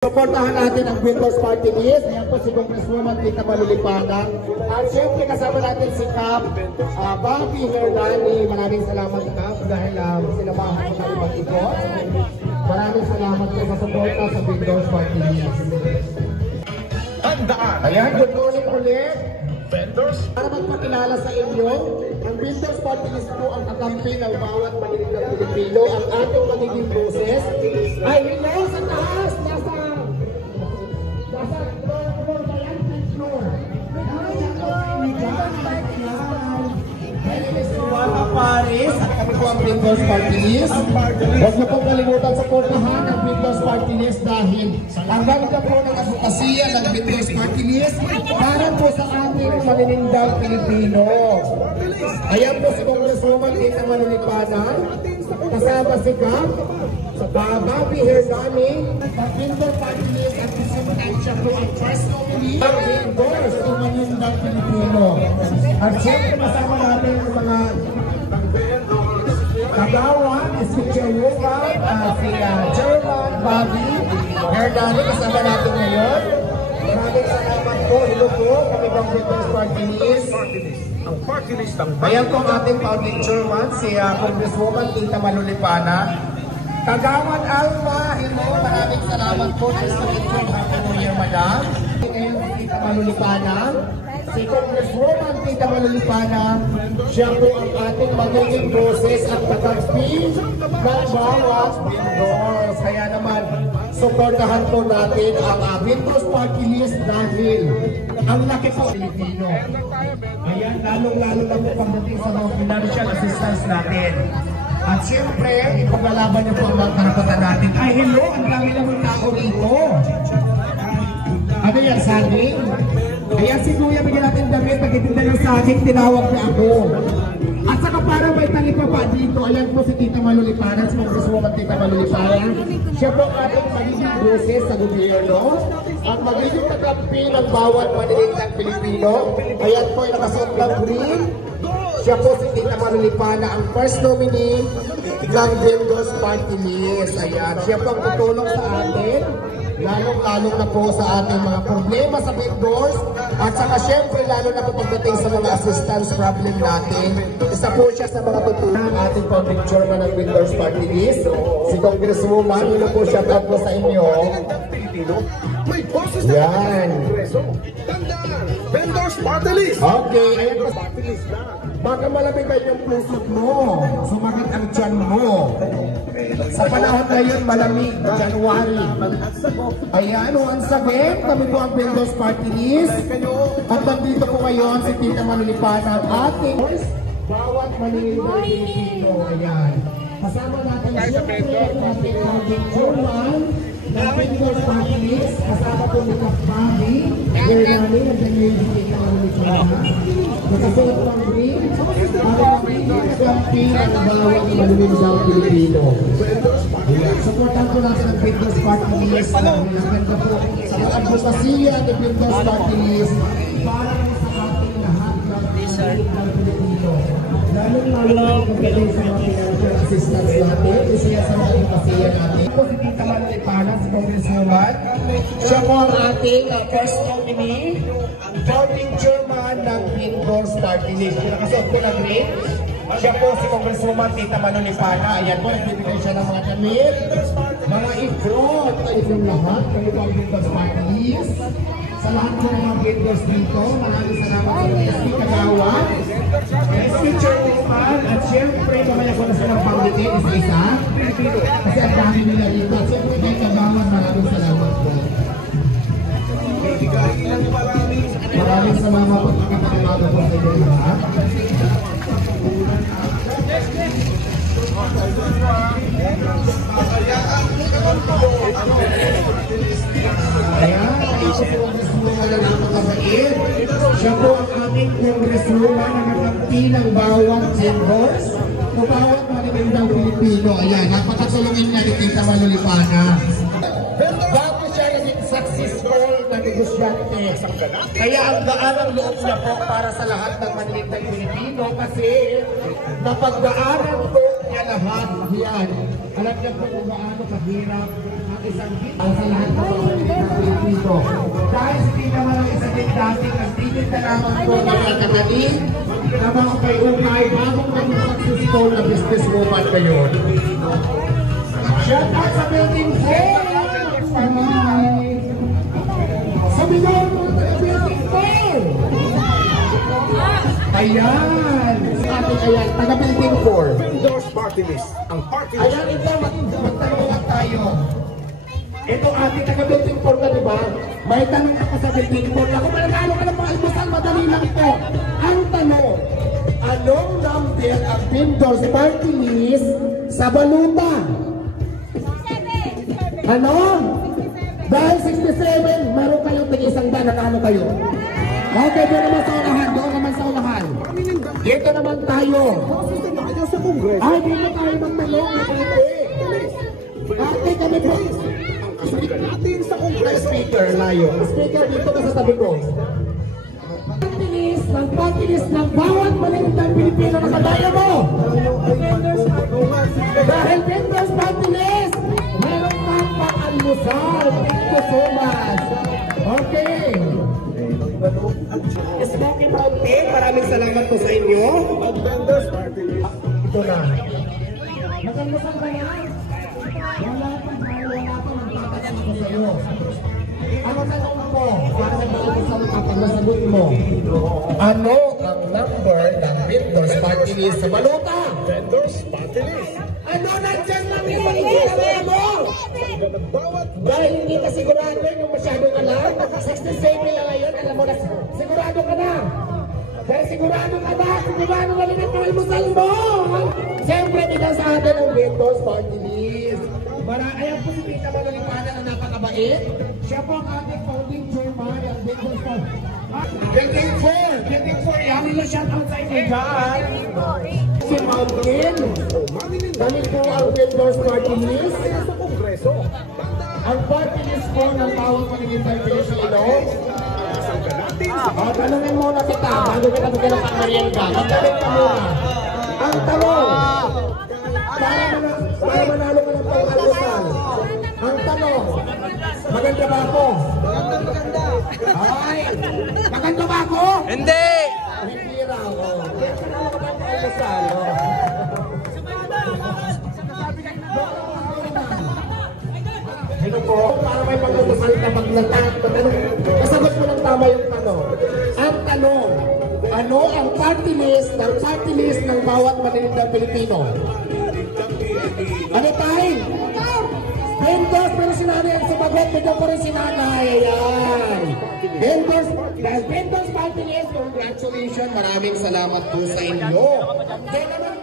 Suportahan natin ang Windows Party List. Ayan po si Congresswoman Tita Malulipanan. At syempre kasama natin si Cap Bobby Herdani. Maraming salamat Cap dahil sinamahan ko sa ibang ito. Maraming salamat po sa suporta sa Windows Party List. Ayan, good morning ulit. Para magpakilala sa inyo, ang Windows Party List po ang kakampi ng bawat manilig ng Pilipino. Ang ating magiging boses ay hello sa taas! Paris, at kami po ang Windows Party List. Huwag na pong kalimutan supportahan ang Windows Party List dahil ang ganda po ng advokasya ng Windows Party List para po sa ating maninindang Pilipino. Ayan po si Congresswoman Tita Malulipanan, kasama si Cap Bobby Herdani, ang Windows Party List at kasumunod siya po ang first nominee ng Windows sa maninindang Pilipino. At siyempre masama natin ang mga kagawan, si Chairwoman, si Chairman Bobby Herdani, kasama natin ngayon. Maraming salamat po. Hello po, kami bang Windows Party List. Ang party list ang ayan po ang ating founding chairman, si Congresswoman Tita Malulipanan. Kagawan Alma, hello, maraming salamat po. Nice to meet you. Happy New Year, Madam. Ngayon si Tita Malulipanan. Si Congresswoman Tita Malulipanan, siya po ang ating magiging boses at kakampi ng bawat Windows. Kaya naman, supportahan po natin ang Windows Party List dahil ang laki po Pilipino. Ayan, lalong-lalo na po pagdating sa mga financial assistance natin. At siyempre, ipaglalaban niyo po ang mga karapatan natin. Ay, hello, ang dami naman tao rito. Ano yan, saging? Kaya si Kuya, bigyan natin damit, pagkitinda ng saging, tinawag niya ako. At saka parang may talipa pa dito, ayan po si Tita Malulipanan, si Congresswoman Tita Malulipanan. Siya po ang ating magiging boses sa gobyerno, ang magiging kakampi ng bawat manilitang Pilipino. Ayan po yung nakasuot ng green. Siya po si Tita Malulipanan, ang first nominee ng Windows Party List. Ayan, siya po ang tutulong sa atin. Lalong-lalong na po sa ating mga problema sa vendors at saka syempre lalo na po pagdating sa mga assistance problem natin. Isa po siya sa mga tutulong ng ating founding chairman ng Windows Party List, si Congresswoman. Yun po, shout out po sa inyo. Yan. Vendors Party List. Okay, ayan po. Baka malamig kayo yung pusok mo, sumagat ang tiyan mo. Sa panahon ngayon, malamig, January. Ayan, once again, kami po ang Windows Party List. At nandito po ngayon si Tita Malulipanan at ating bawat manilindang Pilipino. Ayan. Kasama natin siyempre ang ating founding chairman ng Windows Party List. Kasama po ni Bobby Herdani, nandiyan ngayon si Tita Malulipanan. Nakasuot ng green, para magiging kakampi ng bawat manilindang Pilipino. Supportan po natin ang Windows Party List. Naganda po sa advokasya ng Windows Party List para sa ating lahat ng Pilipino. Lalo-lalo kung galing sa mga financial assistance natin, isa sa mga advokasya natin. Ako si Tita Malulipanan, si Congresswoman. Siya po ang ating first nominee, ang founding chairman ng Windows Party List. Nakasuot po ng green. Siya po si Congresswoman Tita Malulipanan. Ayan po, nagbibigay siya ng mga damit, mga ifront, itong lahat, kami po ang Windows Party List. Sa lahat po ng mga Windows dito, maraming salamat sa SB Kagawan, SB Chairwoman, at siyempre, mamaya ko na silang pangitin, isa-isa. Kasi ang dami nila dito. At siyempre, kay Kagawan, maraming salamat po. Maraming salamat po pagkakatawaga po sa inyo lahat. Ayan, isa po ang Congresswoman na napakabait. Siya po ang ating Congresswoman na nakakampi ng bawat vendors o bawat manilindang Pilipino. Ayan, napakatulungin niya ni Tita Malulipanan. Bago siya naging successful na negosyante. Kaya ang gaan ang loob niya po para sa lahat ng manilindang Pilipino kasi napagdaanan po niya lahat yan. Alam niya po kung gaano kahirap isang hit sa lahat ng mga Pilipino. Dahil hindi naman ang isa din dating nagtitin na lamang po mga katanin na mga kay Ukay bagong naging successful na businesswoman ngayon. Shout out sa building 4! Sa Bidor mo sa building 4! Ayan! Ayan, taga building 4. Vendors Party List. Ang party list. Ayan, ito, magtanungan tayo. Ito ating taga building 4 na, di ba? May tanong ako sa building 4. Ako mananalo ka ng mga almusal, madali lang ito. Ang tanong, anong number ang Vendors Party List sa baluta? Ano? Dahil 67, meron kayong tig-isang daan, nanalo kayo. Okay, doon naman sa unahan, doon naman sa unahan. Dito naman tayo. Ay, dito tayo magtanong. Ate, kami po. natin sa Kongreso. Speaker, layo. Speaker, dito ka sa tabi ko. Party list ng bawat malinitang Pilipino na kadaya mo. Dahil Vendors Party List, meron kang pang-almusal. Thank you so much. Okay. Smoky Mountain, maraming salamat po sa inyo. Vendors Party List. Ito na. Mag-almusal ka na. Wala pa magtatanong ko sa iyo. Ano tanong mo? Para sa mag-almusal kapag masagot mo. Ano ang number ng Vendors Party List sa baluta? Vendors Party List. Ano nandyan lang yung pag-iisip mo? Dahil hindi ka sigurado yung masyadong alam, 67 lang ngayon, alam mo na, sigurado ka na. Dahil sigurado ka na, sigurado na rin ang almusal mo. Siyempre, bigyan sa atin ang Vendors Party List. Ayan po si Tita Manalipanan na napakabait. Siya po ang ating founding chairman ng Vendors Party. Building 4, yamin na shoutout sa inyo dyan. Si Mountain, kami po ang Vendors Party List. Sa Kongreso. Ang party list po ng bawat maninintay Pilipino. Tanungin muna kita, bago kita bigyan ng pangmerienda. Magdamit ka muna. Ang tanong, para manalo ka ng pang-almusal. Ang tanong, maganda ba ako? Maganda. Ay, maganda ba ako? Hindi! Hindi raw. Kaya manalo ka ng pang-almusal. Ito po, para may pag-umusal ka kasagot mo ng tama yung tanong. Ang tanong, ano ang party list ng bawat maninindang Pilipino? Ano tayo? Vendors, pero si nanay ang sumagot, bigyan ko rin si nanay. Ayan. Vendors Party List, congratulations. Maraming salamat po sa inyo. Kaya naman